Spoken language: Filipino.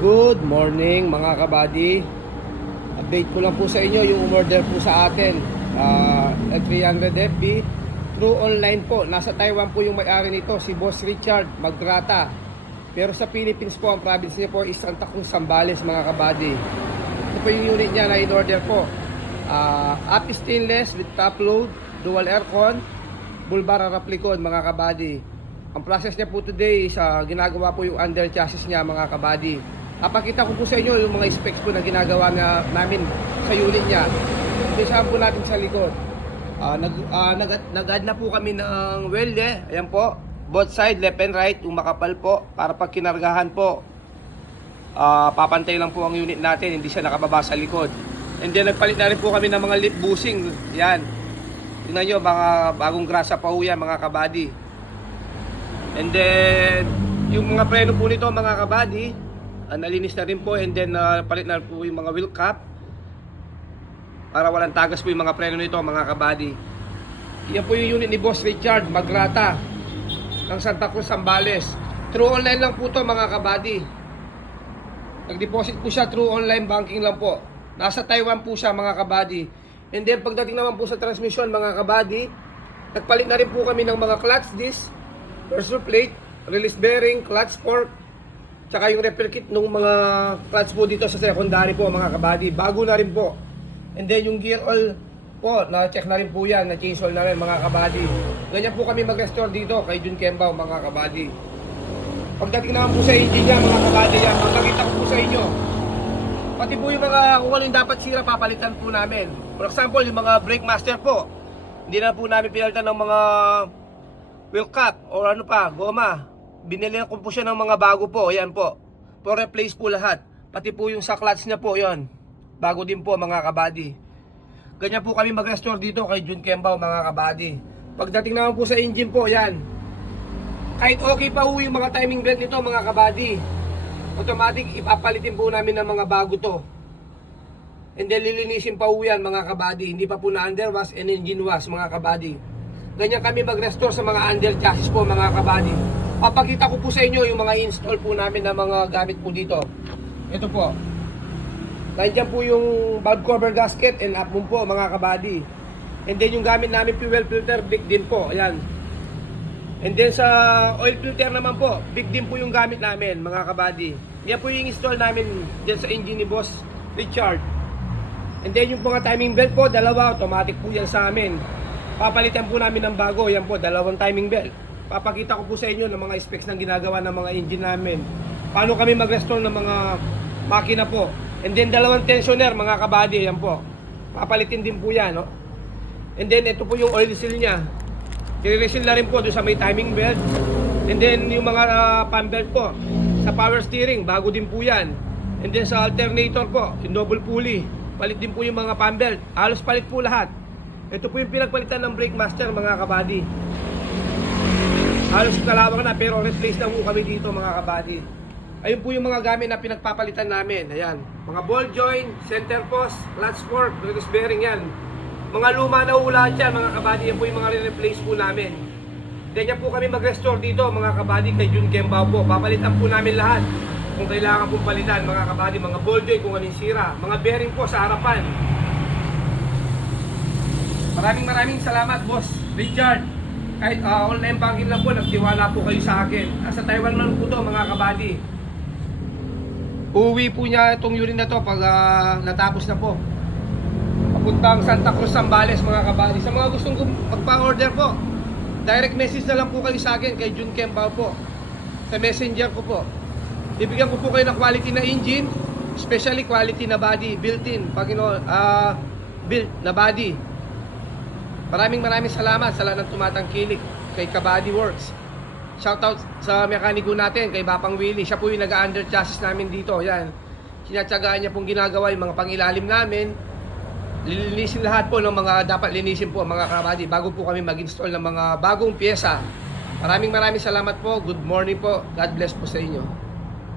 Good morning mga kabady. Update ko lang po sa inyo yung umorder po sa atin, L300 FB through online po. Nasa Taiwan po yung may-ari nito, si Boss Richard Magrata. Pero sa Philippines po, ang province niya po is Santa Cruz, Zambales mga kabady. Ito po yung unit niya na in-order po. Up stainless with top load, dual aircon, bulbar replicon mga kabady. Ang process niya po today is ginagawa po yung under chassis niya mga kabady. Papakita ko po sa inyo yung mga specs po na ginagawa namin sa unit niya. Umpisahan po natin sa likod. Nag-add na po kami ng welde. Ayan po, both side, left and right, yung makapal po. Para pag kinargahan po, papantay lang po ang unit natin, hindi siya nakababa sa likod. And then nagpalit na rin po kami ng mga lip bushing. Yan. Tingnan nyo, mga bagong grasa pa po yan mga kabady. And then, yung mga preno po nito mga kabady, nalinis na rin po, and then palit na po yung mga wheel cap para walang tagas po yung mga preno nito mga kabady. Yan po yung unit ni Boss Richard Magrata ng Santa Cruz, Zambales. Through online lang po to mga kabady. Nag-deposit po siya through online banking lang po. Nasa Taiwan po siya mga kabady. And then pagdating naman po sa transmission mga kabady, nagpalit na rin po kami ng mga clutch disc, pressure plate, release bearing, clutch fork, tsaka yung repair kit ng mga clutch po dito sa secondary po mga kabady. Bago na rin po. And then yung gear oil po, na-check na rin po yan, na-change oil na rin mga kabady. Ganyan po kami mag-restore dito kay Jun Kembao mga kabady. Pagdating naman po sa engine niya mga kabady, yan, magkakita ko po sa inyo. Pati po yung mga kung ano yung dapat sira, papalitan po namin. For example, yung mga brake master po, hindi na po namin pinalitan ng mga wheel cap or ano pa, goma. Binili ko po siya ng mga bago po. Ayan po. For replace po lahat. Pati po yung sa clutch niya po. Ayan. Bago din po mga kabady. Ganyan po kami mag-restore dito kay Jun Kembao mga kabady. Pagdating naman po sa engine po. Ayan. Kahit okay pa po yung mga timing belt nito mga kabady, automatic ipapalitin po namin ng mga bago to. And then lilinisin pa po yan mga kabady. Hindi pa po na under wash and engine wash mga kabady. Ganyan kami mag-restore sa mga under chassis po mga kabady. Papakita ko po sa inyo yung mga install po namin na mga gamit po dito. Ito po. Nandiyan po yung valve cover gasket and up boom po mga kabady. And then yung gamit namin fuel filter, big din po. Ayan. And then sa oil filter naman po, big din po yung gamit namin mga kabady. Yan po yung install namin dyan sa engine ni Boss Richard. And then yung mga timing belt po, dalawa, automatic po yan sa amin. Papalitan po namin ng bago. Yan po, dalawang timing belt. Papakita ko po sa inyo ng mga specs ng ginagawa ng mga engine namin. Paano kami mag-restore ng mga makina po. And then dalawang tensioner mga kabady, yan po. Papalitin din po yan, no? And then ito po yung oil seal niya. I-reseal na rin po doon sa may timing belt. And then yung mga pan belt po. Sa power steering, bago din po yan. And then sa alternator po, yung double pulley. Palit din po yung mga pan belt. Halos palit po lahat. Ito po yung pinagpalitan ng brake master mga kabady. Halos kalawang na pero replace na po kami dito mga kabady. Ayun po yung mga gamit na pinagpapalitan namin. Ayan, mga ball joint, center post, clutch fork, release bearing yan. Mga luma na ulat yan mga kabady. Yan po yung mga re-replace po namin. Ganyan po kami mag-restore dito mga kabady kay Jun Kembao po. Papalitan po namin lahat kung kailangan pong palitan mga kabady. Mga ball joint kung anong sira. Mga bearing po sa harapan. Maraming salamat Boss Richard. Kahit online banking lang po, nagtiwala po kayo sa akin. Nasa Taiwan lang po to mga kabady. Uuwi po niya itong unit na to pag natapos na po. Papuntang Santa Cruz, Zambales mga kabady. Sa mga gustong magpa-order po, direct message na lang po kayo sa akin kay Jun Kembao po. Sa messenger ko po. Bibigyan ko po kayo ng quality na engine, especially quality na body, built-in, built na body. Maraming salamat sa lahat ng tumatangkilik kay Kabady Works. Shoutout sa mekaniko natin, kay Bapang Willie. Siya po yung nag-under chassis namin dito. Yan. Sinatsagaan niya pong ginagawa yung mga pangilalim namin. Lilinisin lahat po ng mga dapat linisin po mga kabady bago po kami mag-install ng mga bagong pyesa. Maraming salamat po. Good morning po. God bless po sa inyo.